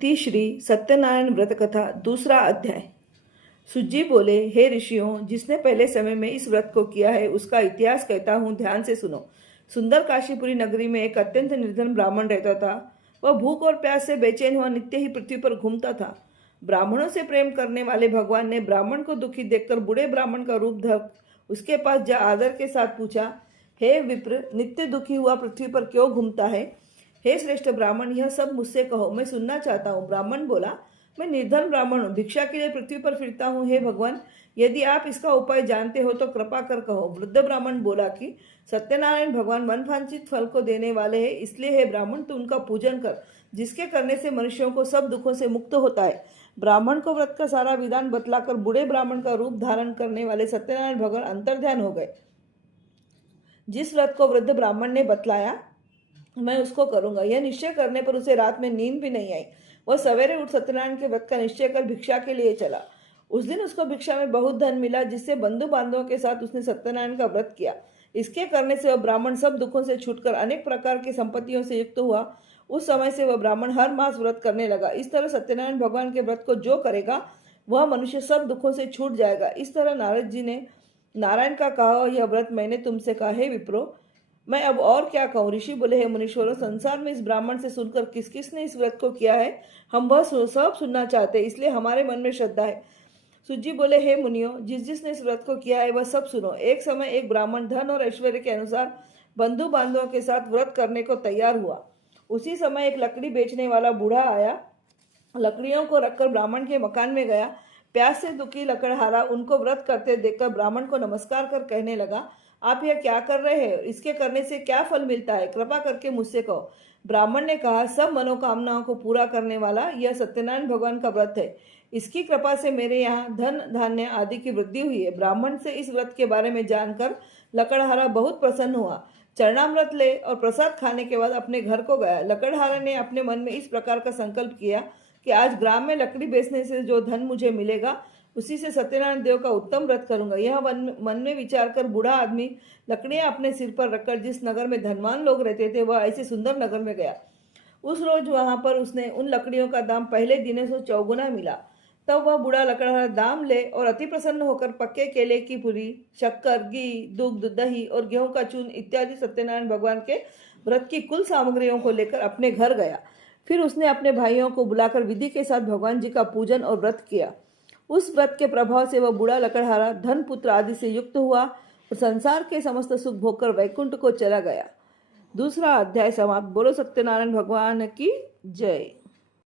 तीसरी सत्यनारायण व्रत कथा दूसरा अध्याय। सुज्जी बोले, हे ऋषियों, जिसने पहले समय में इस व्रत को किया है उसका इतिहास कहता हूँ, ध्यान से सुनो। सुंदर काशीपुरी नगरी में एक अत्यंत निर्धन ब्राह्मण रहता था। वह भूख और प्यास से बेचैन हुआ नित्य ही पृथ्वी पर घूमता था। ब्राह्मणों से प्रेम करने वाले भगवान ने ब्राह्मण को दुखी देखकर बूढ़े ब्राह्मण का रूप धर उसके पास जा आदर के साथ पूछा, हे विप्र, नित्य दुखी हुआ पृथ्वी पर क्यों घूमता है? हे श्रेष्ठ ब्राह्मण, यह सब मुझसे कहो, मैं सुनना चाहता हूँ। ब्राह्मण बोला, मैं निर्धन ब्राह्मण हूँ, भिक्षा के लिए पृथ्वी पर फिरता हूँ। हे भगवान, यदि आप इसका उपाय जानते हो तो कृपा कर कहो। वृद्ध ब्राह्मण बोला कि सत्यनारायण भगवान मनवांछित फल को देने वाले हैं, इसलिए हे ब्राह्मण, तू उनका पूजन कर, जिसके करने से मनुष्यों को सब दुखों से मुक्त होता है। ब्राह्मण को व्रत का सारा विधान बतलाकर बूढ़े ब्राह्मण का रूप धारण करने वाले सत्यनारायण भगवान अंतर्ध्यान हो गए। जिस व्रत को वृद्ध ब्राह्मण ने बतलाया मैं उसको करूंगा, यह निश्चय करने पर उसे रात में नींद भी नहीं आई। वह सवेरे उठ सत्यनारायण के व्रत का निश्चय कर भिक्षा के लिए चला। उस दिन उसको भिक्षा में बहुत धन मिला, जिससे बंधु बांधवों के साथ उसने सत्यनारायण का व्रत किया। इसके करने से वह ब्राह्मण सब दुखों से छूटकर अनेक प्रकार की संपत्तियों से युक्त हुआ। उस समय से वह ब्राह्मण हर मास व्रत करने लगा। इस तरह सत्यनारायण भगवान के व्रत को जो करेगा वह मनुष्य सब दुखों से छूट जाएगा। इस तरह नारद जी ने नारायण का कहा, यह व्रत मैंने तुमसे कहा, हे विप्रो, मैं अब और क्या कहूँ? ऋषि बोले, हे मुनीश्वरों, संसार में इस ब्राह्मण से सुनकर किस किस ने इस व्रत को किया है, हम वह सब सुनना चाहते हैं, इसलिए हमारे मन में श्रद्धा है। सुज्जी बोले, हे मुनियों, जिस जिसने इस व्रत को किया है वह सब सुनो। एक समय एक ब्राह्मण धन और ऐश्वर्य के अनुसार बंधु बांधवों के साथ व्रत करने को तैयार हुआ। उसी समय एक लकड़ी बेचने वाला बूढ़ा आया, लकड़ियों को रखकर ब्राह्मण के मकान में गया। प्यास से दुखी लकड़हारा उनको व्रत करते देखकर ब्राह्मण को नमस्कार कर कहने लगा, आप यह क्या कर रहे हैं? इसके करने से क्या फल मिलता है? कृपा करके मुझसे कहो। ब्राह्मण ने कहा, सब मनोकामनाओं को पूरा करने वाला यह सत्यनारायण भगवान का व्रत है। इसकी कृपा से मेरे यहाँ धन धान्य आदि की वृद्धि हुई है। ब्राह्मण से इस व्रत के बारे में जानकर लकड़हारा बहुत प्रसन्न हुआ। चरणामृत ले और प्रसाद खाने के बाद अपने घर को गया। लकड़हारा ने अपने मन में इस प्रकार का संकल्प किया कि आज ग्राम में लकड़ी बेचने से जो धन मुझे मिलेगा उसी से सत्यनारायण देव का उत्तम व्रत करूंगा। यह मन में विचार कर बूढ़ा आदमी लकड़ियां अपने सिर पर रखकर जिस नगर में धनवान लोग रहते थे वह ऐसे सुंदर नगर में गया। उस रोज वहां पर उसने उन लकड़ियों का दाम पहले दिनों से चौगुना मिला। तब वह बूढ़ा लकड़हारा दाम ले और अति प्रसन्न होकर पक्के केले की पूरी, शक्कर, घी, दुग्ध, दही और गेहूं का चून इत्यादि सत्यनारायण भगवान के व्रत की कुल सामग्रियों को लेकर अपने घर गया। फिर उसने अपने भाइयों को बुलाकर विधि के साथ भगवान जी का पूजन और व्रत किया। उस व्रत के प्रभाव से वह बूढ़ा लकड़हारा धन पुत्र आदि से युक्त हुआ और संसार के समस्त सुख भोगकर वैकुंठ को चला गया। दूसरा अध्याय समाप्त। बोलो सत्यनारायण भगवान की जय।